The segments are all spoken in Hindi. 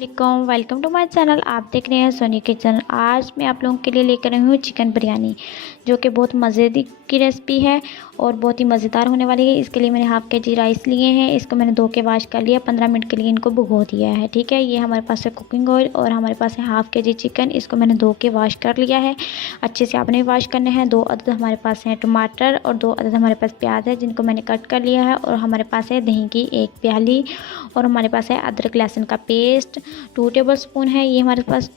अस्सलाम वेलकम टू माय चैनल। आप देख रहे हैं सोनी किचन। आज मैं आप लोगों के लिए लेकर आई हूँ चिकन बिरयानी, जो कि बहुत मज़े की रेसिपी है और बहुत ही मज़ेदार होने वाली है। इसके लिए मैंने हाफ़ केजी राइस लिए हैं। इसको मैंने धो के वॉश कर लिया, 15 मिनट के लिए इनको भिगो दिया है। ठीक है, ये हमारे पास है कुकिंग ऑयल और हमारे पास है हाफ़ केजी चिकन। इसको मैंने धो के वॉश कर लिया है। अच्छे से आपने वॉश करने हैं। 2 अदद हमारे पास हैं टमाटर और 2 अदद हमारे पास प्याज है, जिनको मैंने कट कर लिया है। और हमारे पास है दही की 1 प्याली और हमारे पास है अदरक लहसुन का पेस्ट 2 टेबल स्पून है। ये हमारे पास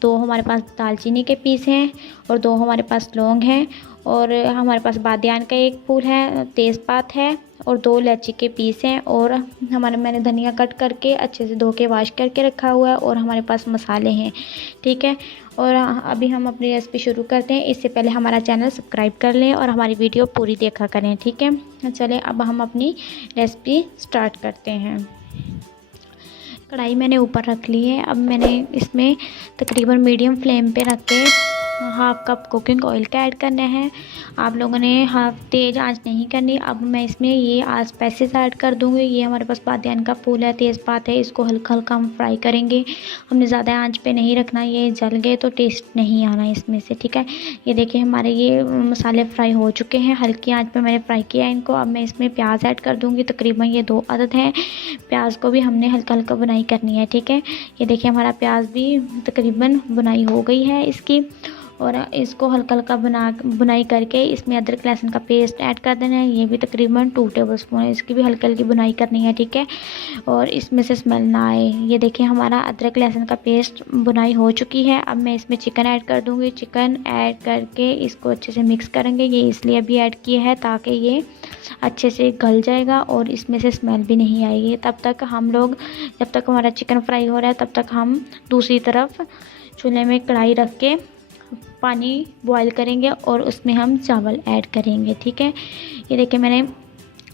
दालचीनी के पीस हैं और 2 हमारे पास लौंग हैं और हमारे पास बादियान का 1 फूल है, तेज़पात है और 2 इलायची के पीस हैं। और मैंने धनिया कट करके अच्छे से धो के वॉश करके रखा हुआ है और हमारे पास मसाले हैं। ठीक है, और अभी हम अपनी रेसिपी शुरू करते हैं। इससे पहले हमारा चैनल सब्सक्राइब कर लें और हमारी वीडियो पूरी देखा करें। ठीक है, चलें अब हम अपनी रेसिपी स्टार्ट करते हैं। कढ़ाई मैंने ऊपर रख ली है। अब मैंने इसमें तकरीबन मीडियम फ्लेम पे रख के हाफ़ कप कुकिंग ऑयल का ऐड करना है। आप लोगों ने हाफ़ तेज़ आंच नहीं करनी। अब मैं इसमें ये आज स्पाइसेस ऐड कर दूँगी। ये हमारे पास बादियान का फूल है, तेज़पात है, इसको हल्का हल्का हम फ्राई करेंगे। हमने ज़्यादा आंच पे नहीं रखना, ये जल गए तो टेस्ट नहीं आना इसमें से। ठीक है, ये देखिए हमारे ये मसाले फ्राई हो चुके हैं। हल्की आंच पे मैंने फ्राई किया है इनको। अब मैं इसमें प्याज ऐड कर दूँगी। तकरीबन ये 2 अदद हैं। प्याज को भी हमने हल्का हल्का बुनाई करनी है। ठीक है, ये देखिए हमारा प्याज भी तकरीबन बुनाई हो गई है इसकी। और इसको हल्का हल्का बुनाई करके इसमें अदरक लहसुन का पेस्ट ऐड कर देना है। ये भी तकरीबन 2 टेबल स्पून है, इसकी भी हल्की हल्की बुनाई करनी है। ठीक है, और इसमें से स्मेल ना आए। ये देखिए हमारा अदरक लहसुन का पेस्ट बुनाई हो चुकी है। अब मैं इसमें चिकन ऐड कर दूँगी। चिकन ऐड करके इसको अच्छे से मिक्स करेंगे। ये इसलिए अभी ऐड किया है ताकि ये अच्छे से गल जाएगा और इसमें से स्मेल भी नहीं आएगी। जब तक हमारा चिकन फ्राई हो रहा है, तब तक हम दूसरी तरफ चूल्हे में कढ़ाई रख के पानी बॉईल करेंगे और उसमें हम चावल ऐड करेंगे। ठीक है, ये देखिए मैंने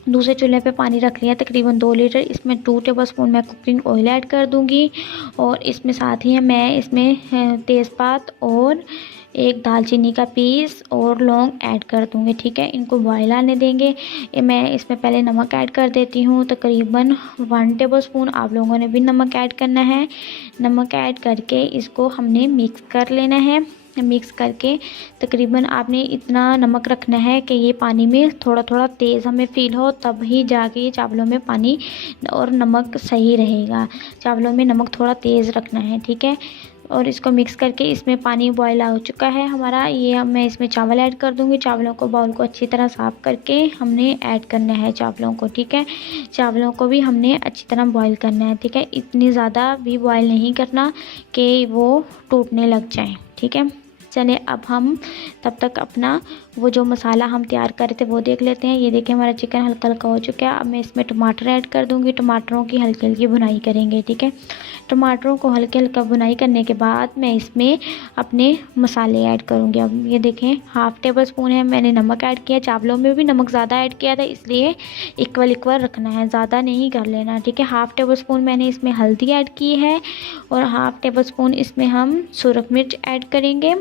दूसरे चूल्हे पे पानी रख लिया तकरीबन 2 लीटर। इसमें 2 टेबल स्पून मैं कुकिंग ऑयल ऐड कर दूंगी और इसमें साथ ही मैं इसमें तेज़पात और 1 दालचीनी का पीस और लौंग ऐड कर दूंगी। ठीक है, इनको बॉयल आने देंगे। मैं इसमें पहले नमक ऐड कर देती हूँ, तकरीबन 1 टेबल स्पून। आप लोगों ने भी नमक ऐड करना है। नमक ऐड करके इसको हमने मिक्स कर लेना है। मिक्स करके तकरीबन आपने इतना नमक रखना है कि ये पानी में थोड़ा थोड़ा तेज़ हमें फील हो, तब ही जाके ये चावलों में पानी और नमक सही रहेगा। चावलों में नमक थोड़ा तेज़ रखना है। ठीक है, और इसको मिक्स करके इसमें पानी बॉयल हो चुका है हमारा। ये अब मैं इसमें चावल ऐड कर दूंगी। चावलों को बाउल को अच्छी तरह साफ़ करके हमने ऐड करना है चावलों को। ठीक है, चावलों को भी हमने अच्छी तरह बॉयल करना है। ठीक है, इतनी ज़्यादा भी बॉयल नहीं करना कि वो टूटने लग जाए। ठीक है, चले अब हम तब तक अपना वो जो मसाला हम तैयार कर रहे थे वो देख लेते हैं। ये देखिए हमारा चिकन हल्का हल्का हो चुका है। अब मैं इसमें टमाटर ऐड कर दूंगी। टमाटरों की हल्की हल्की बुनाई करेंगे। ठीक है, टमाटरों को हल्के हल्का बुनाई करने के बाद मैं इसमें अपने मसाले ऐड करूँगी। अब ये देखें हाफ़ टेबल स्पून है मैंने नमक ऐड किया। चावलों में भी नमक ज़्यादा ऐड किया था, इसलिए इक्वल रखना है, ज़्यादा नहीं कर लेना। ठीक है, हाफ़ टेबल स्पून मैंने इसमें हल्दी ऐड की है और हाफ़ टेबल स्पून इसमें हम सुरख मिर्च ऐड करेंगे।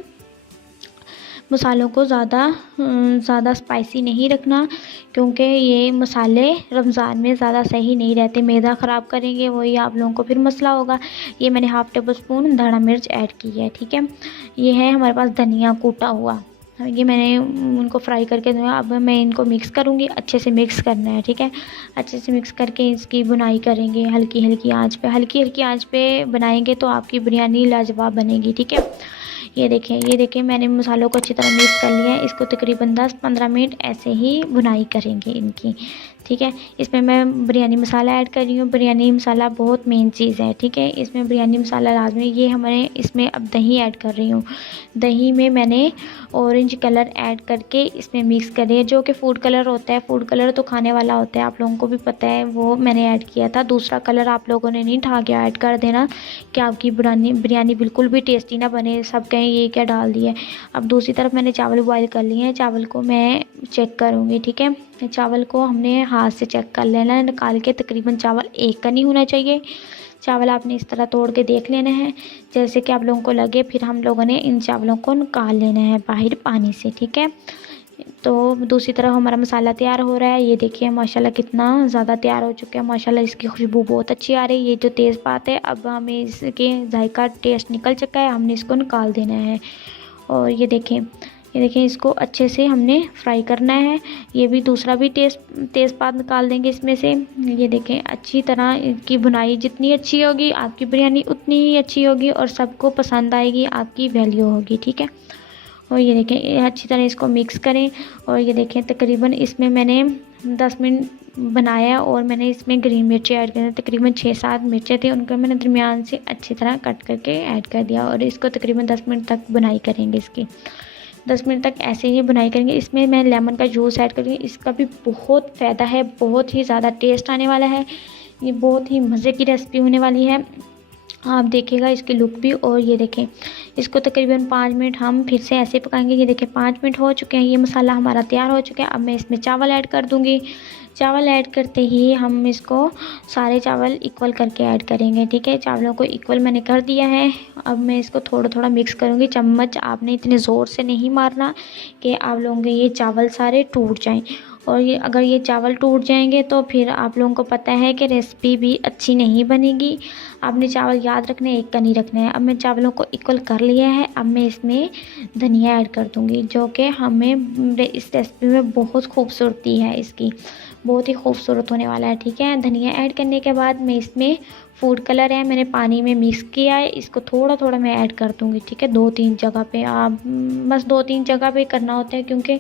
मसालों को ज़्यादा स्पाइसी नहीं रखना, क्योंकि ये मसाले रमज़ान में ज़्यादा सही नहीं रहते, मैदा ख़राब करेंगे, वही आप लोगों को फिर मसला होगा। ये मैंने हाफ़ टेबल स्पून धड़ा मिर्च ऐड की है। ठीक है, ये है हमारे पास धनिया कूटा हुआ, ये मैंने उनको फ्राई करके दिया। अब मैं इनको मिक्स करूँगी, अच्छे से मिक्स करना है। ठीक है, अच्छे से मिक्स करके इसकी बुनाई करेंगे हल्की हल्की आंच पे बनाएंगे तो आपकी बिरयानी लाजवाब बनेगी। ठीक है, ये देखें मैंने मसालों को अच्छी तरह मिक्स कर लिया है। इसको तकरीबन 10-15 मिनट ऐसे ही बुनाई करेंगे इनकी। ठीक है, इसमें मैं बिरयानी मसाला ऐड कर रही हूँ। बिरयानी मसाला बहुत मेन चीज़ है। ठीक है, इसमें बिरयानी मसाला लाजमी। ये हमारे इसमें अब दही ऐड कर रही हूँ। दही में मैंने ऑरेंज कलर ऐड करके इसमें मिक्स कर दिया, जो कि फूड कलर होता है। फूड कलर तो खाने वाला होता है, आप लोगों को भी पता है, वो मैंने ऐड किया था। दूसरा कलर आप लोगों ने नहीं ठा के ऐड कर देना कि आपकी बिरयानी बिल्कुल भी टेस्टी ना बने, सब कहें ये क्या डाल दिया। अब दूसरी तरफ मैंने चावल बॉयल कर लिए हैं। चावल को मैं चेक करूँगी। ठीक है, चावल को हमने हाथ से चेक कर लेना है निकाल के। तकरीबन चावल एक का नहीं होना चाहिए। चावल आपने इस तरह तोड़ के देख लेना है, जैसे कि आप लोगों को लगे। फिर हम लोगों ने इन चावलों को निकाल लेना है बाहर पानी से। ठीक है, तो दूसरी तरफ हमारा मसाला तैयार हो रहा है। ये देखिए माशाल्लाह कितना ज़्यादा तैयार हो चुका है। माशाल्लाह इसकी खुशबू बहुत अच्छी आ रही है। ये जो तेज़पात है, अब हमें इसके जायका टेस्ट निकल चुका है, हमने इसको निकाल देना है। और ये देखें इसको अच्छे से हमने फ्राई करना है। ये भी दूसरा भी तेज़पात निकाल देंगे इसमें से। ये देखें अच्छी तरह की भुनाई जितनी अच्छी होगी आपकी बिरयानी उतनी ही अच्छी होगी और सबको पसंद आएगी, आपकी वैल्यू होगी, ठीक है। और ये देखें अच्छी तरह इसको मिक्स करें। और ये देखें तकरीबन इसमें मैंने 10 मिनट बनाया और मैंने इसमें ग्रीन मिर्ची ऐड कर दी। तकरीबन 6-7 मिर्चें थी, उनको मैंने दरमियान से अच्छी तरह कट करके ऐड कर दिया। और इसको तकरीबन 10 मिनट तक बुनाई करेंगे इसकी। 10 मिनट तक ऐसे ही बुनाई करेंगे। इसमें मैं लेमन का जूस ऐड करूँगी, इसका भी बहुत फ़ायदा है, बहुत ही ज़्यादा टेस्ट आने वाला है। ये बहुत ही मज़े की रेसिपी होने वाली है, आप देखिएगा इसकी लुक भी। और ये देखें इसको तकरीबन 5 मिनट हम फिर से ऐसे पकाएंगे। ये देखें 5 मिनट हो चुके हैं, ये मसाला हमारा तैयार हो चुका है। अब मैं इसमें चावल ऐड कर दूँगी। चावल ऐड करते ही हम इसको सारे चावल इक्वल करके ऐड करेंगे, ठीक है। चावलों को इक्वल मैंने कर दिया है। अब मैं इसको थोड़ा थोड़ा मिक्स करूँगी। चम्मच आपने इतने ज़ोर से नहीं मारना कि आप लोगों के ये चावल सारे टूट जाएं। और ये अगर ये चावल टूट जाएंगे तो फिर आप लोगों को पता है कि रेसिपी भी अच्छी नहीं बनेगी। आपने चावल याद रखने, एक का नहीं रखना है। अब मैं चावलों को इक्वल कर लिया है। अब मैं इसमें धनिया ऐड कर दूँगी, जो कि हमें इस रेसिपी में बहुत खूबसूरती है, इसकी बहुत ही खूबसूरत होने वाला है, ठीक है। धनिया ऐड करने के बाद मैं इसमें फूड कलर है, मैंने पानी में मिक्स किया है, इसको थोड़ा थोड़ा मैं ऐड कर दूँगी, ठीक है। 2-3 जगह पे आप बस 2-3 जगह पे करना होता है, क्योंकि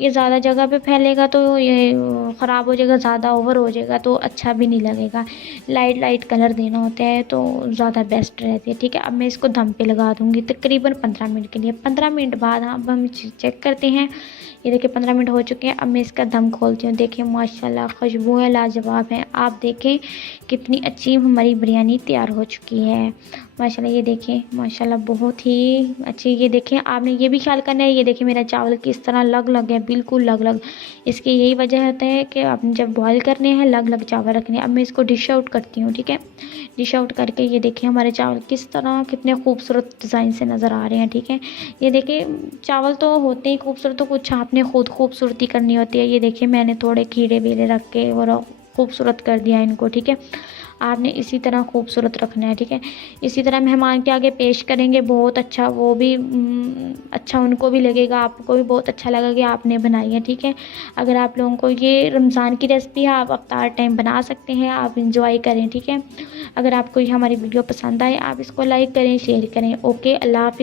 ये ज़्यादा जगह पे फैलेगा तो ये ख़राब हो जाएगा, ज़्यादा ओवर हो जाएगा तो अच्छा भी नहीं लगेगा। लाइट लाइट कलर देना होता है तो ज़्यादा बेस्ट रहती है, ठीक है। अब मैं इसको दम पे लगा दूँगी तकरीबन 15 मिनट के लिए। 15 मिनट बाद हम चेक करते हैं। ये देखिए 15 मिनट हो चुके हैं। अब मैं इसका दम खोलती हूँ। देखिए माशाल्लाह खुशबू है, लाजवाब है। आप देखें कितनी अच्छी हमारी बिरयानी तैयार हो चुकी है माशाल्लाह। ये देखें माशाल्लाह बहुत ही अच्छी। ये देखें आपने ये भी ख्याल करना है। ये देखिए मेरा चावल किस तरह लग लग है, बिल्कुल लग लग। इसकी यही वजह होता है कि आपने जब बॉयल करने हैं लग लग चावल रखने हैं। अब मैं इसको डिश आउट करती हूँ, ठीक है। डिश आउट करके ये देखिए हमारे चावल किस तरह कितने खूबसूरत डिज़ाइन से नज़र आ रहे हैं, ठीक है। ये देखिए चावल तो होते ही खूबसूरत, तो कुछ आपने खुद खूबसूरती करनी होती है। ये देखिए मैंने थोड़े खीरे वीरे रख के और खूबसूरत कर दिया इनको, ठीक है। आपने इसी तरह खूबसूरत रखना है, ठीक है। इसी तरह मेहमान के आगे पेश करेंगे, बहुत अच्छा, वो भी अच्छा उनको भी लगेगा, आपको भी बहुत अच्छा लगेगा कि आपने बनाई है, ठीक है। अगर आप लोगों को ये रमज़ान की रेसिपी है, आप अफ्तार टाइम बना सकते हैं, आप इंजॉय करें, ठीक है। अगर आपको ये हमारी वीडियो पसंद आए, आप इसको लाइक करें, शेयर करें। ओके, अल्लाह हाफ़िज़।